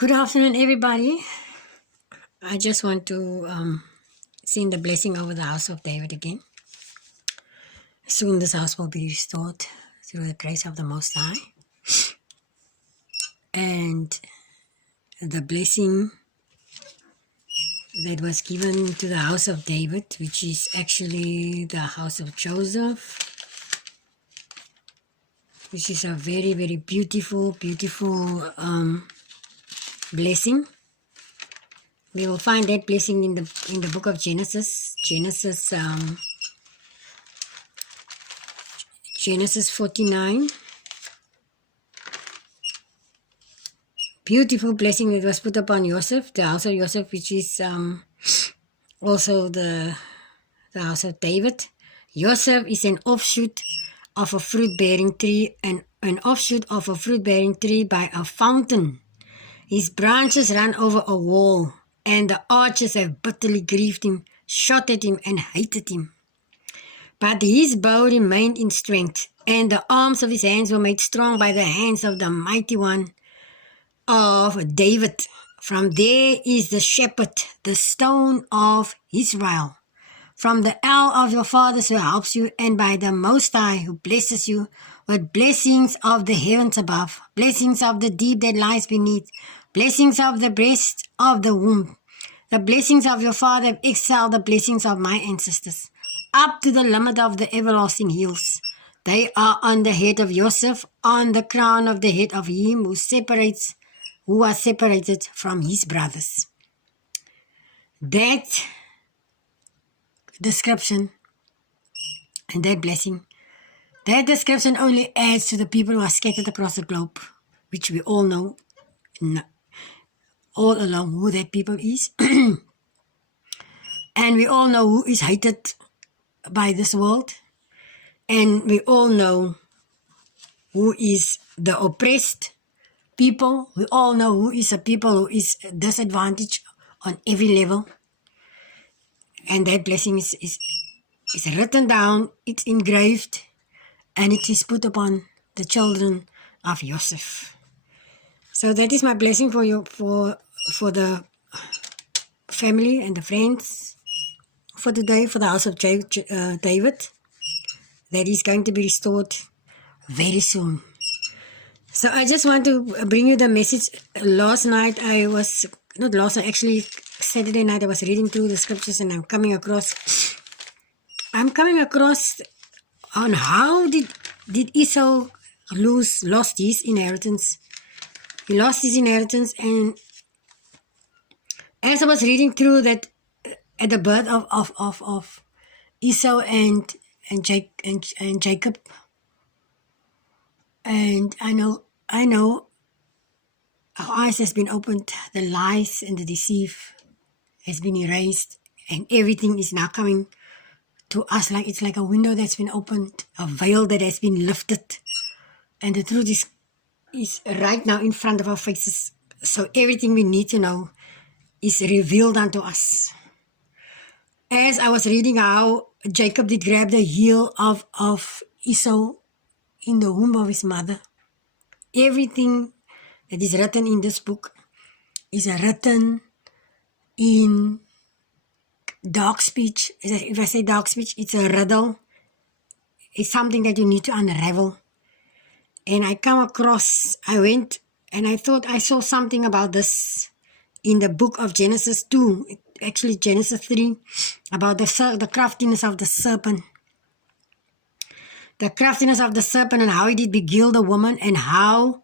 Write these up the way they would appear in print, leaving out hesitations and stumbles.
Good afternoon, everybody. I just want to send the blessing over the house of David again. Soon this house will be restored through the grace of the Most High. And the blessing that was given to the house of David, which is actually the house of Joseph, which is a very, very beautiful, beautiful blessing. We will find that blessing in the book of Genesis. Genesis 49. Beautiful blessing that was put upon Joseph, the house of Joseph, which is also the house of David. Joseph is an offshoot of a fruit-bearing tree, and an offshoot of a fruit-bearing tree by a fountain. His branches run over a wall, and the archers have bitterly grieved him, shot at him, and hated him. But his bow remained in strength, and the arms of his hands were made strong by the hands of the mighty one of David. From there is the shepherd, the stone of Israel. From the El of your fathers who helps you, and by the Most High who blesses you with blessings of the heavens above, blessings of the deep that lies beneath, blessings of the breast of the womb. The blessings of your father have excelled the blessings of my ancestors, up to the limit of the everlasting hills. They are on the head of Joseph, on the crown of the head of him who was separated from his brothers. That description and that blessing, that description only adds to the people who are scattered across the globe, which we all know all along who that people is. And we all know who is hated by this world. And we all know who is the oppressed people. We all know who is a people who is disadvantaged on every level. And that blessing is written down, it's engraved, and it is put upon the children of Joseph. So that is my blessing for you, for the family and the friends for today, for the house of David, that is going to be restored very soon. So I just want to bring you the message. Last night actually Saturday night I was reading through the scriptures, and I'm coming across on how did Esau lost his inheritance. He lost his inheritance, and as I was reading through that, at the birth of Esau and Jacob, and I know our eyes has been opened, the lies and the deceit has been erased, and everything is now coming to us like it's like a window that's been opened, a veil that has been lifted, and the truth is right now in front of our faces. So everything we need to know is revealed unto us. As I was reading how Jacob did grab the heel of Esau in the womb of his mother, everything that is written in this book is written in dark speech. If I say dark speech, it's a riddle. It's something that you need to unravel. And I went and I thought I saw something about this in the book of Genesis 2, actually Genesis 3, about the craftiness of the serpent. The craftiness of the serpent and how he did beguile the woman and how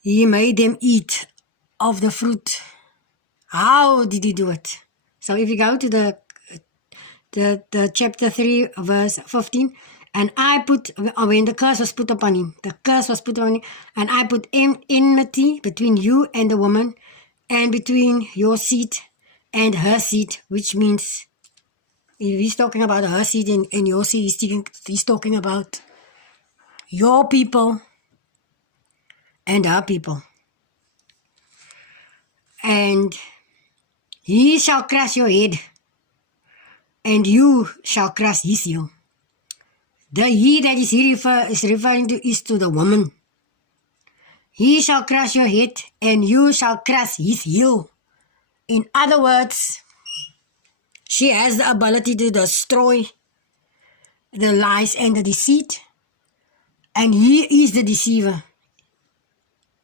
he made them eat of the fruit. How did he do it? So if you go to the chapter 3, verse 15, and I put, when the curse was put upon him, and I put enmity between you and the woman, and between your seed and her seed, which means, if he's talking about her seed and your seed, he's talking about your people and our people. And he shall crush your head, and you shall crush his heel. The he that is referring to is to the woman. He shall crush your head, and you shall crush his heel. In other words, she has the ability to destroy the lies and the deceit, and he is the deceiver.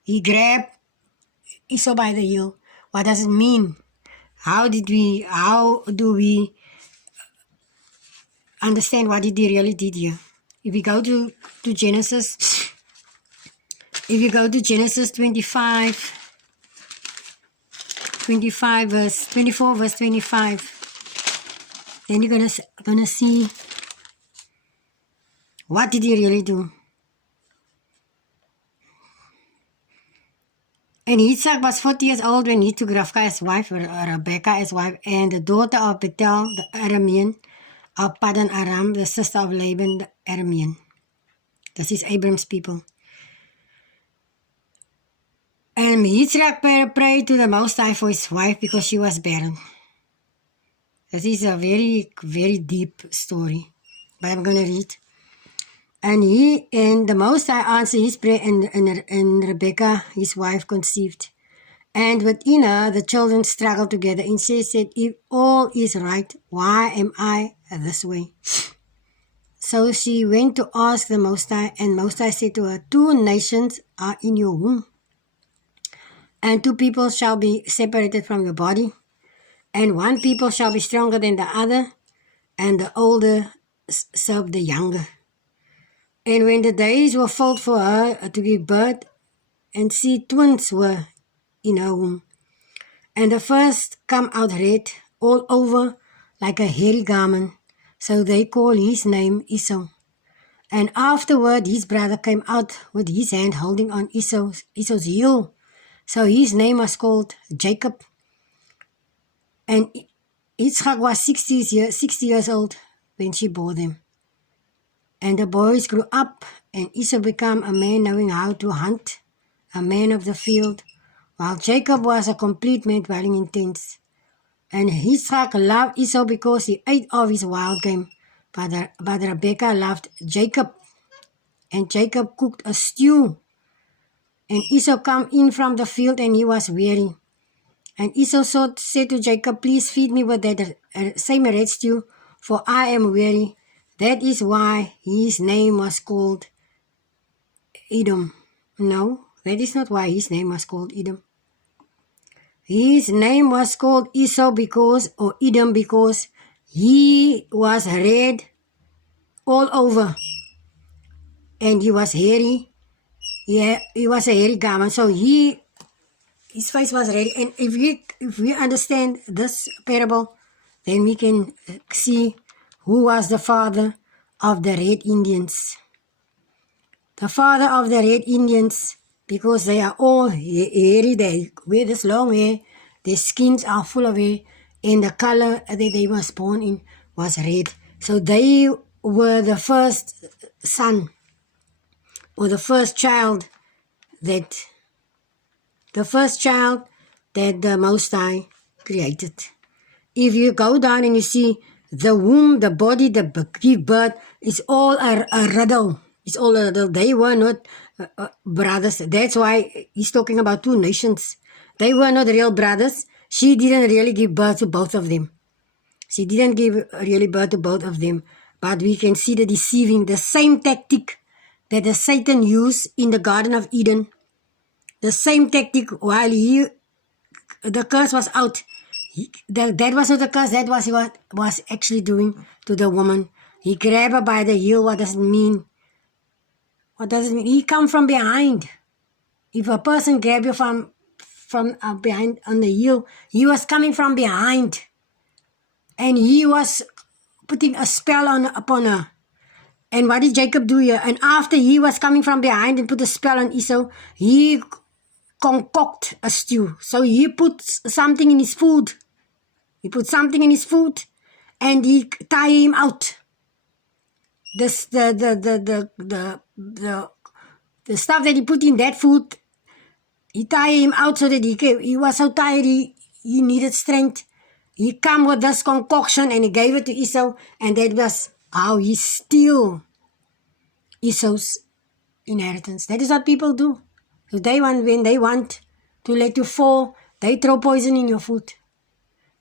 He grabbed Esau by the heel. What does it mean? How do we understand what he really did here? If you go to Genesis, if you go to Genesis 25 verse 24 verse 25, then you're gonna see what did he really do. And Yitzhak was 40 years old when he took Rivka as wife, Rebecca as wife, and the daughter of Bethel the Aramean, of Padan Aram, the sister of Laban the Aramean. This is Abram's people. And Yitzhak prayed to the Most High for his wife because she was barren. This is a very, very deep story, but I'm going to read. And the Most High answered his prayer, and Rebecca, his wife, conceived. And within her, the children struggled together. And she said, if all is right, why am I this way? So she went to ask the Most High, and Most High said to her, 2 nations are in your womb, and 2 people shall be separated from your body, and 1 people shall be stronger than the other, and the older serve the younger. And when the days were full for her to give birth, and see, twins were in her womb, and the first come out red all over like a hairy garment, so they call his name Esau. And afterward his brother came out with his hand holding on Esau's heel, so his name was called Jacob. And Yitzchak was 60 years old when she bore them. And the boys grew up, and Esau became a man knowing how to hunt, a man of the field, while Jacob was a complete man dwelling in tents. And Yitzchak loved Esau because he ate of his wild game, but Rebekah loved Jacob, and Jacob cooked a stew. And Esau came in from the field, and he was weary. And Esau said to Jacob, please feed me with that same red stew, for I am weary. That is why his name was called Edom. No, that is not why his name was called Edom. His name was called Esau or Edom because he was red all over, and he was hairy. Yeah, he was a hairy garment, so his face was red. And if we understand this parable, then we can see who was the father of the Red Indians. The father of the Red Indians, because they are all hairy, they wear this long hair, their skins are full of hair, and the color that they was born in was red. So they were the first son, or the first child that the Most High created. If you go down and you see the womb, the body, the give birth, it's all a riddle. It's all a riddle. They were not brothers. That's why he's talking about 2 nations. They were not real brothers. She didn't really give birth to both of them. She didn't give really birth to both of them. But we can see the deceiving, the same tactic that the Satan used in the Garden of Eden. The same tactic while the curse was out. That was not the curse, that was what was actually doing to the woman. He grabbed her by the heel. What does it mean? What does it mean? He come from behind. If a person grab you from behind on the heel, he was coming from behind. And he was putting a spell upon her. And what did Jacob do here? And after he was coming from behind and put a spell on Esau, he concoct a stew. So he put something in his food. He put something in his food, and he tie him out. The stuff that he put in that food, he tie him out so that he was so tired, he needed strength. He come with this concoction and he gave it to Esau, and that was how he steal Esau's inheritance. That is what people do. So when they want to let you fall, they throw poison in your food.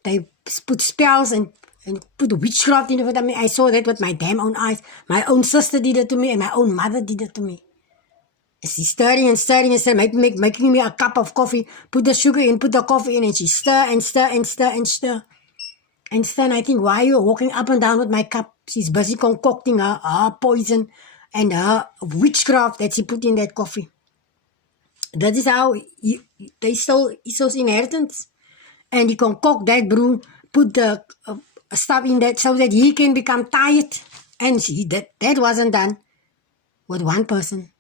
They put spells and put witchcraft in your food. I mean, I saw that with my damn own eyes. My own sister did it to me, and my own mother did it to me. She's stirring and stirring and stirring, making me a cup of coffee, put the sugar in, put the coffee in, and she stir and stir and stir and stir. And stir, and I think, why are you walking up and down with my cup? She's busy concocting her poison and her witchcraft that she put in that coffee. That is how they stole Esau's inheritance. And he concoct that brew, put the stuff in that so that he can become tired. And that wasn't done with one person.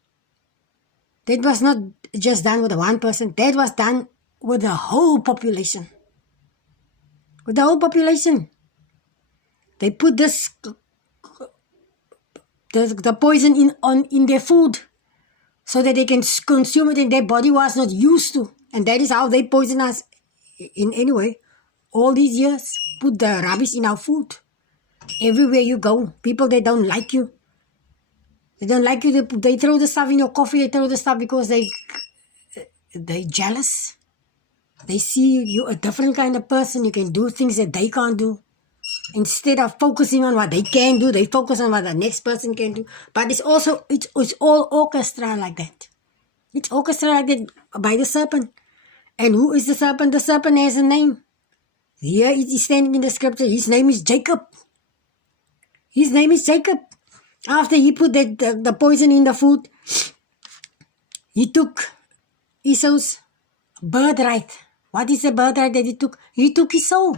That was not just done with one person. That was done with the whole population. With the whole population. They put the poison in their food so that they can consume it and their body was not used to. And that is how they poison us in any way. All these years, put the rubbish in our food. Everywhere you go, people, they don't like you. They don't like you. They throw the stuff in your coffee. They throw the stuff because they're jealous. They see you a different kind of person. You can do things that they can't do. Instead of focusing on what they can do, they focus on what the next person can do. But it's all orchestra like that. It's orchestra like that by the serpent. And who is the serpent? The serpent has a name. Here it is standing in the scripture. His name is Jacob. His name is Jacob. After he put the poison in the food, he took Esau's birthright. What is the birthright that he took? He took his soul.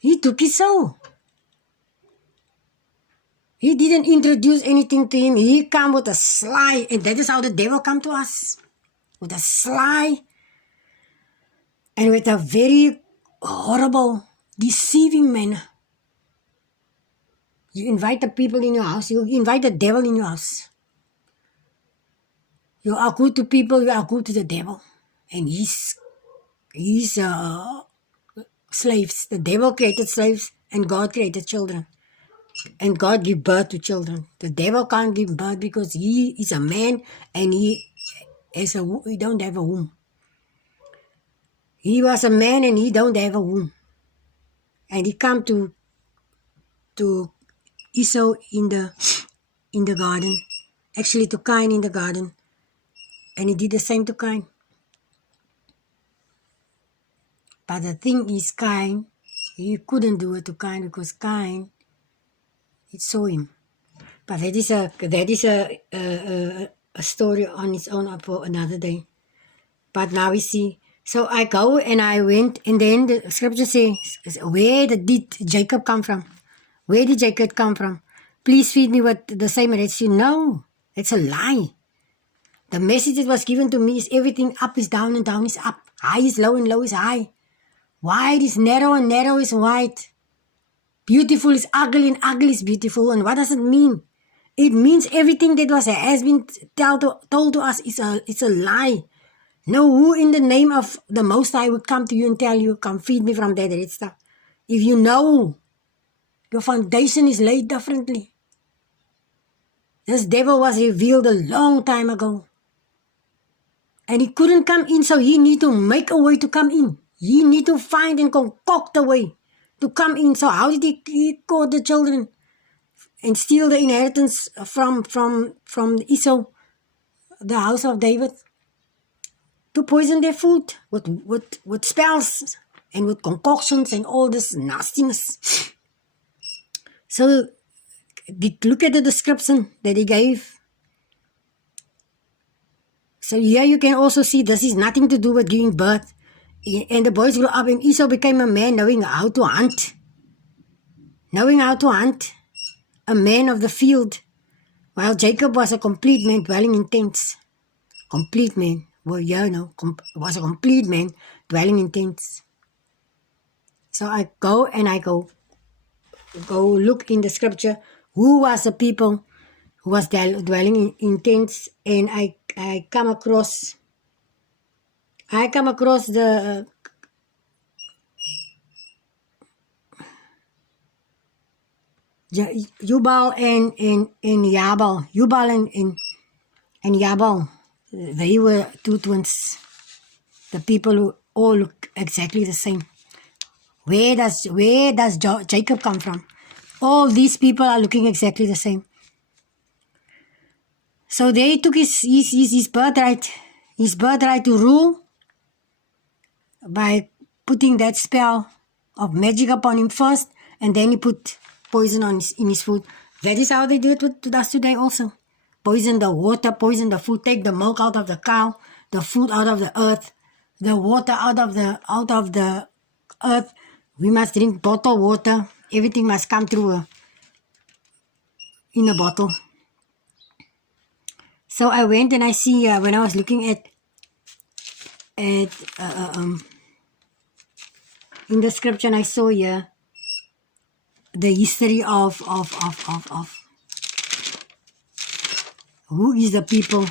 He took his soul. He didn't introduce anything to him. He came with a sly, and that is how the devil come to us. With a sly and with a very horrible, deceiving manner. You invite the people in your house. You invite the devil in your house. You are good to people. You are good to the devil. And he's slaves. The devil created slaves and God created children. And God gave birth to children. The devil can't give birth because he is a man and he don't have a womb. He was a man and he don't have a womb. And he come to Esau in the garden. Actually to Cain in the garden. And he did the same to Cain. But the thing is, Cain, he couldn't do it to Cain because Cain, it saw him. But that is a story on its own for another day. But now we see. So I go and I went, and then the scripture says, where did Jacob come from? Where did Jacob come from? Please feed me with the same red. No, it's a lie. The message that was given to me is everything up is down and down is up. High is low and low is high. Wide is narrow and narrow is wide. Beautiful is ugly and ugly is beautiful. And what does it mean? It means everything that has been told to us is a lie. No, who in the name of the Most High would come to you and tell you, come feed me from that red stuff. If you know your foundation is laid differently. This devil was revealed a long time ago. And he couldn't come in, so he need to make a way to come in. He need to find and concoct a way to come in. So how did he caught the children and steal the inheritance from Esau, the house of David? To poison their food with spells and with concoctions and all this nastiness. So look at the description that he gave. So here you can also see this is nothing to do with giving birth. And the boys grew up and Esau became a man knowing how to hunt. Knowing how to hunt. A man of the field. While Jacob was a complete man dwelling in tents. Complete man. Well, was a complete man dwelling in tents. So I go and I go look in the scripture. Who was the people who was dwelling in tents? And I come across the Jubal and Yabal. Jubal and Yabal. They were two twins. The people who all look exactly the same. Where does Jacob come from? All these people are looking exactly the same. So they took his birthright to rule by putting that spell of magic upon him first, and then he put poison in his food. That is how they do it with us today also. Poison the water, poison the food, take the milk out of the cow, the food out of the earth, the water out of the earth. We must drink bottled water. Everything must come through in a bottle. So I went and I see when I was looking at in the scripture, I saw here the history of who is the people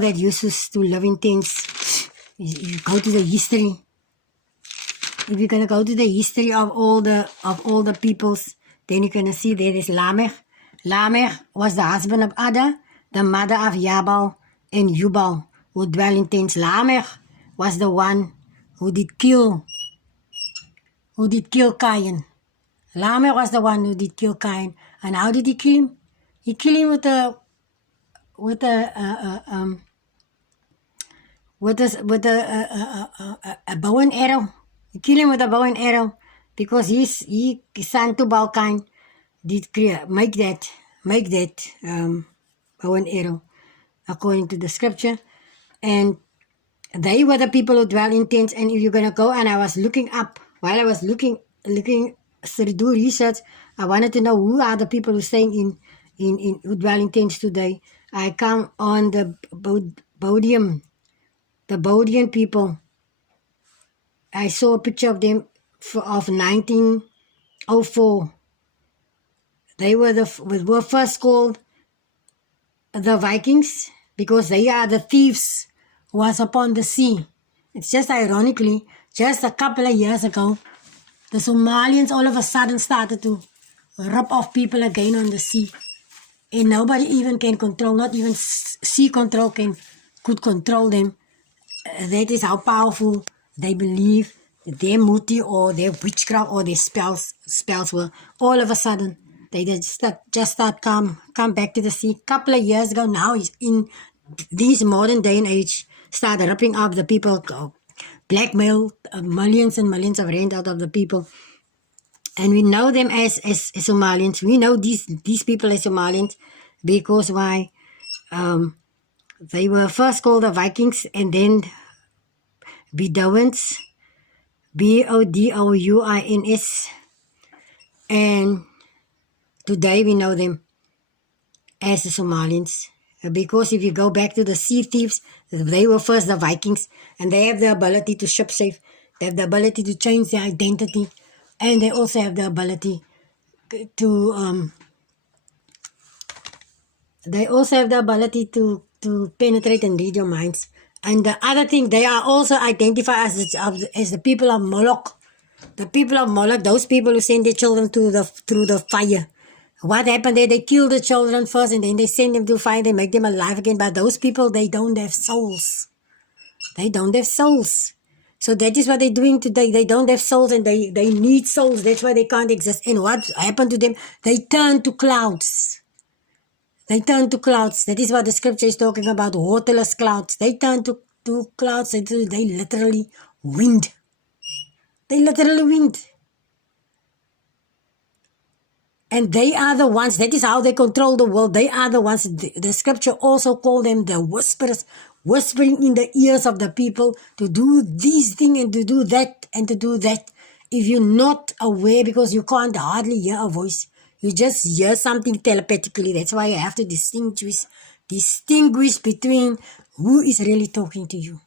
that used to live in tents. If you go to the history, if you're gonna go to the history of all the peoples, then you're gonna see there is Lamech. Lamech was the husband of Ada, the mother of Jabal and Jubal, who dwell in tents. Lamech was the one who did kill Cain. Lamech was the one who did kill Cain. And how did he kill him? He killed him with a bow and arrow. He killed him with a bow and arrow because his son Tubal Cain did make that bow and arrow according to the scripture. And they were the people who dwell in tents. And if you're gonna go, and I was looking up while I was looking to do research, I wanted to know who are the people who staying in who dwell in tents today. I come on the Bodian people. I saw a picture of them of 1904. They were first called the Vikings because they are the thieves who was upon the sea. It's just ironically, just a couple of years ago, the Somalians all of a sudden started to rip off people again on the sea. And nobody even can control, not even sea control could control them. That is how powerful they believe their muti or their witchcraft or their spells were. All of a sudden, they just start come back to the sea. Couple of years ago now, in this modern day and age, start ripping up the people, blackmail millions and millions of rand out of the people. And we know them as Somalians. We know these people as Somalians because why? They were first called the Vikings and then Bedouins, Bodouins, and today we know them as the Somalians. Because if you go back to the sea thieves, they were first the Vikings, and they have the ability to ship safe. They have the ability to change their identity, and they also have the ability to penetrate and read your minds. And the other thing, they are also identified as the people of Moloch. The people of Moloch, those people who send their children through the fire. What happened there? They kill the children first and then they send them to fire. They make them alive again. But those people, they don't have souls. They don't have souls. So that is what they're doing today. They don't have souls and they need souls. That's why they can't exist. And what happened to them? They turn to clouds. They turn to clouds. That is what the scripture is talking about, waterless clouds. They turn to clouds. They literally wind. They literally wind. And they are the ones, that is how they control the world. They are the ones, the scripture also call them the whisperers, whispering in the ears of the people to do this thing and to do that and to do that. If you're not aware, because you can't hardly hear a voice, you just hear something telepathically. That's why you have to distinguish between who is really talking to you.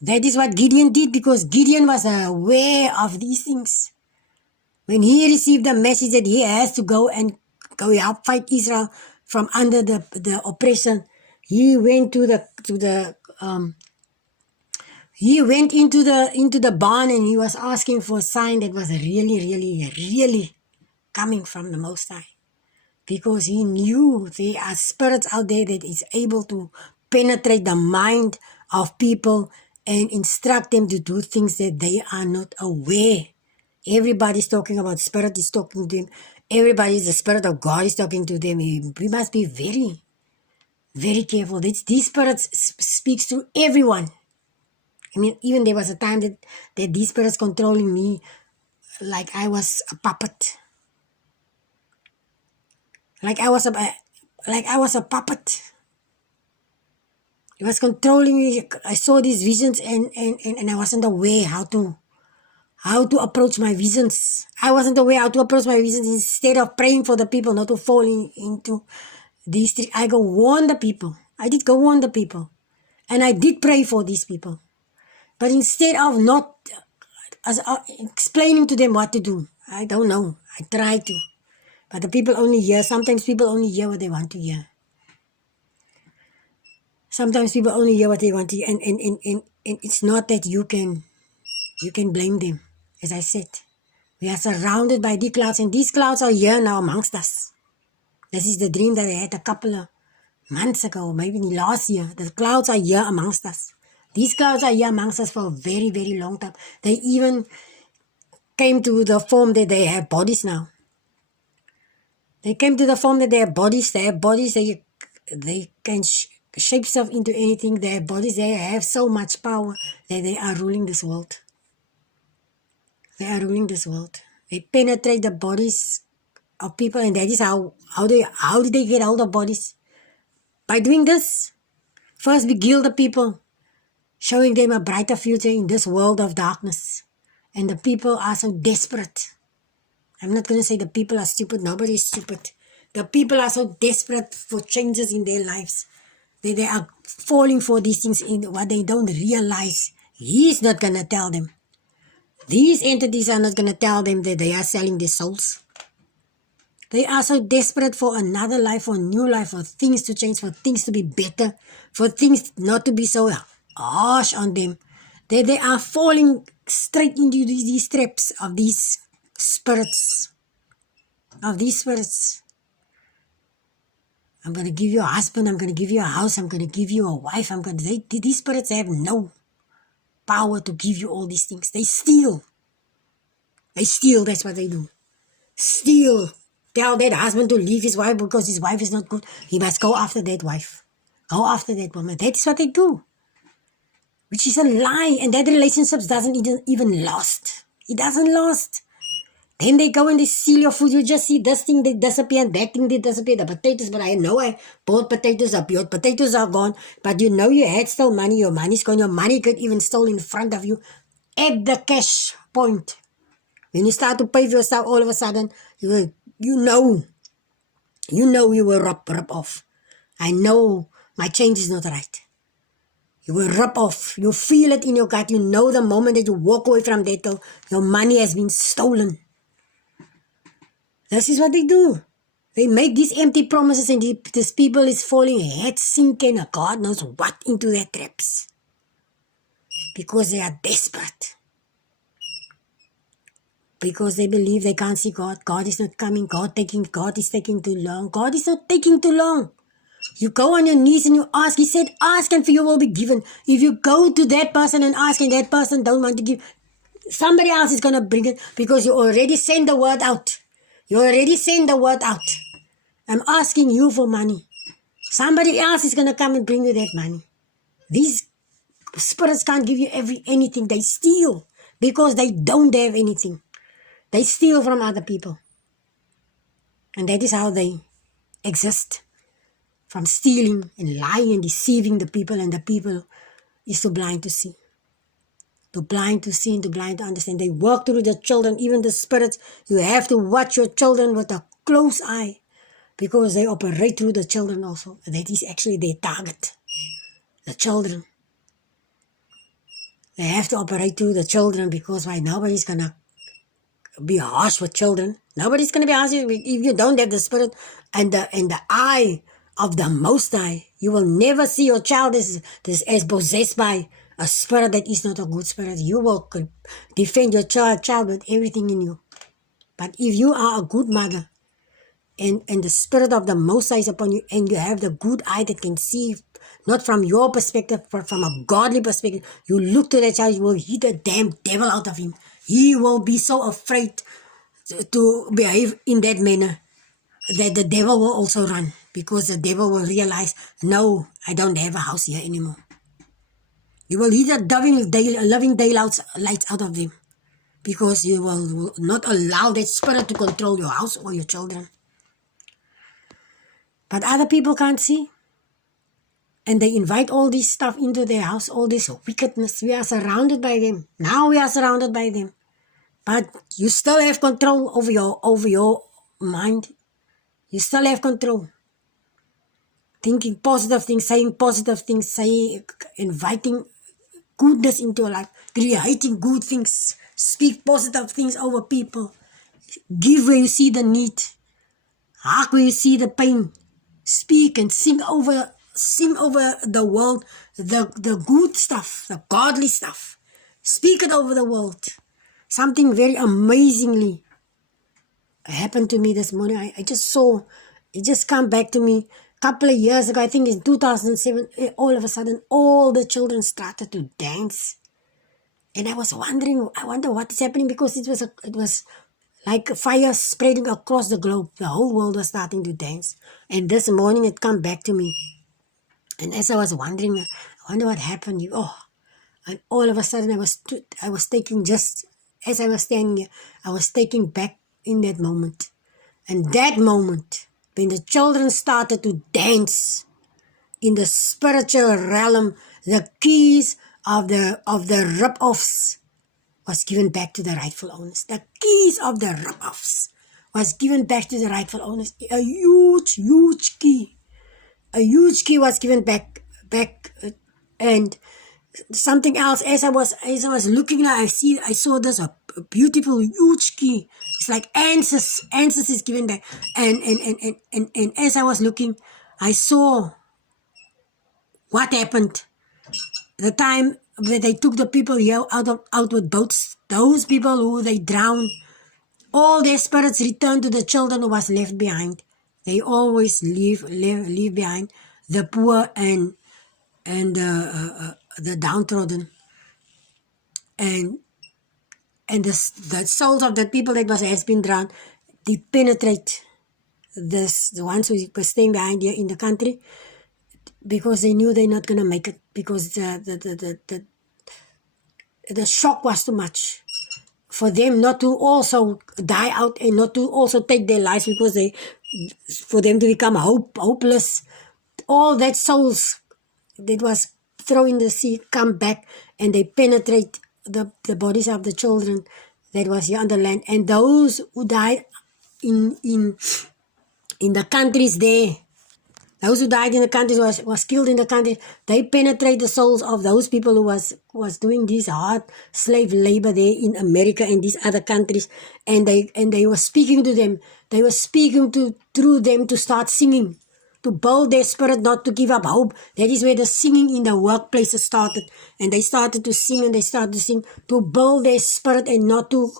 That is what Gideon did, because Gideon was aware of these things. When he received the message that he has to go help fight Israel from under the oppression, he went into the barn and he was asking for a sign that was really, really, really coming from the Most High. because he knew there are spirits out there that is able to penetrate the mind of people and instruct them to do things that they are not aware. Everybody's talking about spirit is talking to them. The spirit of God is talking to them. We must be very, very careful. These spirits speaks to everyone. I mean, even there was a time that these spirits controlling me like I was a puppet. Like I was a puppet. It was controlling me. I saw these visions and I wasn't aware how to approach my visions. I wasn't aware how to approach my visions. Instead of praying for the people not to fall into these things, I go warn the people. I did go warn the people. And I did pray for these people. But instead of not explaining to them what to do, I don't know. I try to. But the people only hear. Sometimes people only hear what they want to hear. Sometimes people only hear what they want to hear. And it's not that you can blame them. As I said, we are surrounded by these clouds, and these clouds are here now amongst us. This is the dream that I had a couple of months ago, maybe last year. The clouds are here amongst us. These clouds are here amongst us for a very, very long time. They even came to the form that they have bodies now. They came to the form that they have bodies. They have bodies. They can shape stuff into anything. They have bodies. They have so much power that they are ruling this world. They are ruling this world. They penetrate the bodies of people, and that is how did they get hold of bodies? By doing this. First, beguile the people, showing them a brighter future in this world of darkness. And the people are so desperate. I'm not going to say the people are stupid. Nobody is stupid. The people are so desperate for changes in their lives. They are falling for these things in what they don't realize. He's not going to tell them. These entities are not going to tell them that they are selling their souls. They are so desperate for another life, for a new life, for things to change, for things to be better, for things not to be so harsh on them. They are falling straight into these traps of these spirits. I'm going to give you a husband. I'm going to give you a house. I'm going to give you a wife. These spirits have no power to give you all these things. They steal. That's what they do. Steal. Tell that husband to leave his wife because his wife is not good. He must go after that wife. Go after that woman. That is what they do. Which is a lie. And that relationship doesn't even last. It doesn't last. Then they go and they steal your food. You just see this thing, they disappear, and that thing, they disappear. The potatoes, but I know I bought potatoes up. Your potatoes are gone. But you know you had still money. Your money's gone. Your money could even stole in front of you at the cash point. When you start to pay for yourself, all of a sudden, you know you were rip off. I know my change is not right. You will rip off. You feel it in your gut. You know the moment that you walk away from that, your money has been stolen. This is what they do. They make these empty promises, and these people is falling head sinking, God knows what, into their traps. Because they are desperate. Because they believe they can't see God. God is not coming. God is taking too long. God is not taking too long. You go on your knees and you ask. He said, ask and for you will be given. If you go to that person and ask and that person don't want to give, somebody else is going to bring it because you already sent the word out. You already sent the word out. I'm asking you for money. Somebody else is going to come and bring you that money. These spirits can't give you anything. They steal because they don't have anything. They steal from other people. And that is how they exist. From stealing and lying and deceiving the people, and the people is too blind to see. Too blind to see and too blind to understand. They work through the children, even the spirits. You have to watch your children with a close eye because they operate through the children also. That is actually their target. The children. They have to operate through the children because why? Nobody's going to be harsh with children. Nobody's going to be harsh if you don't have the spirit and the eye of the Most High. You will never see your child as possessed by a spirit that is not a good spirit. You will defend your child with everything in you. But if you are a good mother, and the Spirit of the Most High is upon you, and you have the good eye that can see, not from your perspective, but from a godly perspective. You look to that child, you will hit the damn devil out of him. He will be so afraid to behave in that manner that the devil will also run, because the devil will realize, no, I don't have a house here anymore. You will hit the living daylights lights out of them, because you will not allow that spirit to control your house or your children. But other people can't see, and they invite all this stuff into their house, all this wickedness. We are surrounded by them. Now we are surrounded by them. But you still have control over your mind. You still have control. Thinking positive things, saying positive things, inviting goodness into your life, creating good things, speak positive things over people, give where you see the need, hug where you see the pain, speak and sing over the world, the good stuff, the godly stuff. Speak it over the world. Something very amazingly happened to me this morning. I just saw, it just come back to me a couple of years ago. I think in 2007, all of a sudden, all the children started to dance. And I was wondering, I wonder what is happening, because it was like fire spreading across the globe. The whole world was starting to dance. And this morning it come back to me. And as I was wondering, I wonder what happened. And all of a sudden I was taking, just as I was standing here, I was taking back in that moment. And that moment, when the children started to dance in the spiritual realm, the keys of the rip-offs was given back to the rightful owners. The keys of the rip-offs was given back to the rightful owners. A huge, huge key. A huge key was given back, and something else. As I was looking, I saw this a beautiful, huge key. It's like answers is given back, and as I was looking, I saw what happened. The time that they took the people here out with boats, those people who they drowned, all their spirits returned to the children who was left behind. They always leave behind the poor and the downtrodden, and the souls of the people that has been drowned, they penetrate the ones who were staying behind here in the country, because they knew they're not going to make it, because the shock was too much for them not to also die out and not to also take their lives, because for them to become hopeless. All that souls that was thrown in the sea come back, and they penetrate the bodies of the children that was here on the land. And those who died in the countries there, those who died in the countries, was killed in the countries, they penetrate the souls of those people who was doing this hard slave labor there in America and these other countries, and they were speaking to them. They were speaking through them to start singing, to build their spirit, not to give up hope. That is where the singing in the workplaces started. And they started to sing, to build their spirit, and not to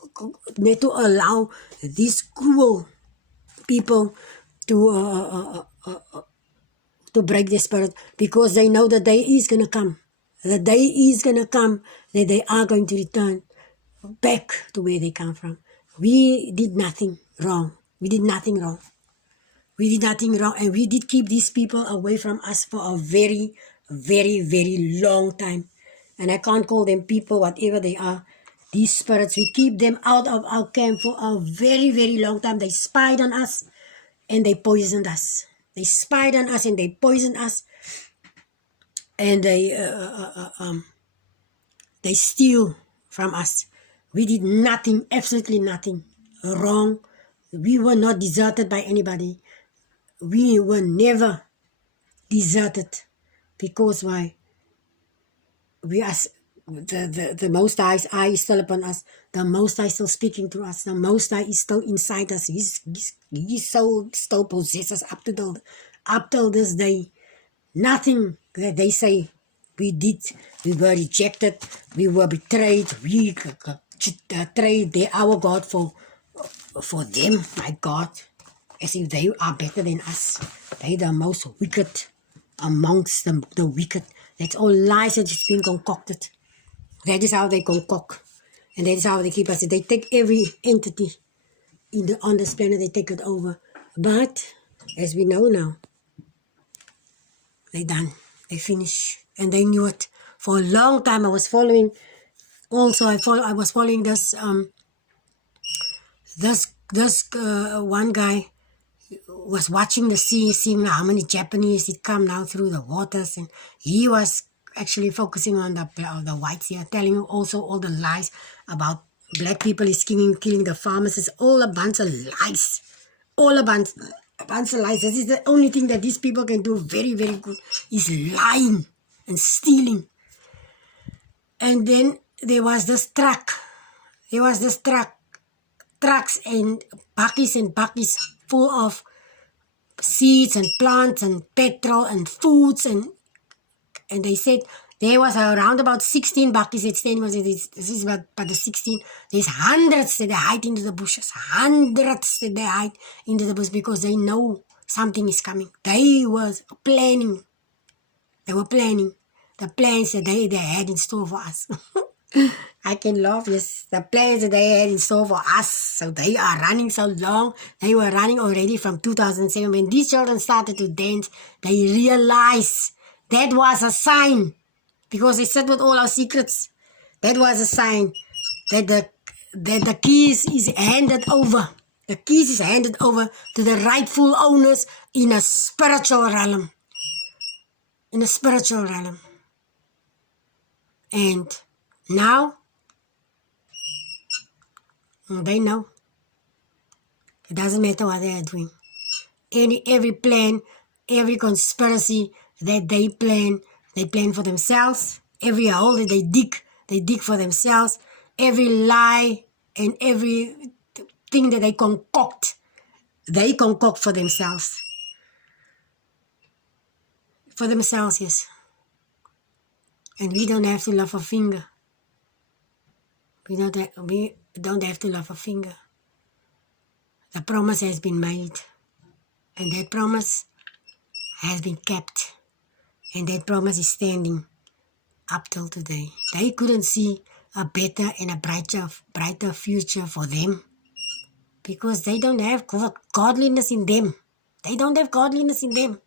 allow these cruel people to break their spirit, because they know the day is going to come. The day is going to come that they are going to return back to where they come from. We did nothing wrong. We did nothing wrong. And we did keep these people away from us for a very, very, very long time. And I can't call them people, whatever they are. These spirits, we keep them out of our camp for a very, very long time. They spied on us and they poisoned us. They spied on us and they poisoned us. And they steal from us. We did nothing, absolutely nothing wrong. We were not deserted by anybody. We were never deserted, because why? We are, the Most High's eye is still upon us. The Most High is still speaking to us. The Most High is still inside us. His soul still possesses up till this day. Nothing that they say we did. We were rejected. We were betrayed. We betrayed our God for them, my God. as if they are better than us. They the most wicked amongst the wicked. That's all lies that is being concocted. That is how they concoct. And that is how they keep us. They take every entity on this planet, they take it over. But, as we know now, they done. They finish. And they knew it. For a long time I was following, also I was following this one guy was watching the sea, seeing how many Japanese it come now through the waters, and he was actually focusing on the whites here, telling also all the lies about black people is killing the farmers. It's all a bunch of lies. All a bunch of lies. This is the only thing that these people can do very, very good, is lying and stealing. And then there was this truck. Trucks and buckets full of seeds and plants and petrol and foods, and they said there was around about 16 buckets. This is about the 16. There's hundreds that they hide into the bushes. Hundreds that they hide into the bush because they know something is coming. They were planning the plans that they had in store for us. I can laugh, yes. The plans that they had in store for us. So they are running so long. They were running already from 2007. When these children started to dance, they realized that was a sign. Because they said with all our secrets, that was a sign that the keys is handed over. The keys is handed over to the rightful owners in a spiritual realm. In a spiritual realm. And now, they know. It doesn't matter what they are doing. Every plan, every conspiracy that they plan for themselves. Every hole that they dig for themselves. Every lie and every thing that they concoct for themselves. For themselves, yes. And we don't have to lift a finger. We don't have to lift a finger. The promise has been made. And that promise has been kept. And that promise is standing up till today. They couldn't see a better and a brighter future for them. Because they don't have godliness in them. They don't have godliness in them.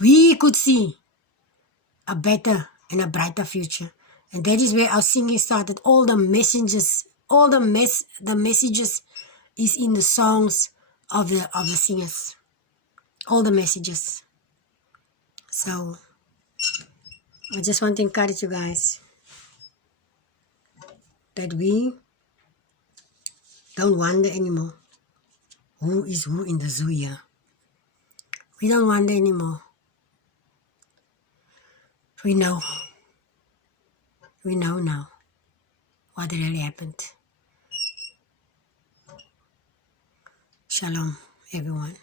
We could see a better and a brighter future. And that is where our singing started. All the messages, the messages is in the songs of the singers. All the messages. So, I just want to encourage you guys that we don't wonder anymore who is who in the zoo here. We don't wonder anymore. We know now what really happened. Shalom, everyone.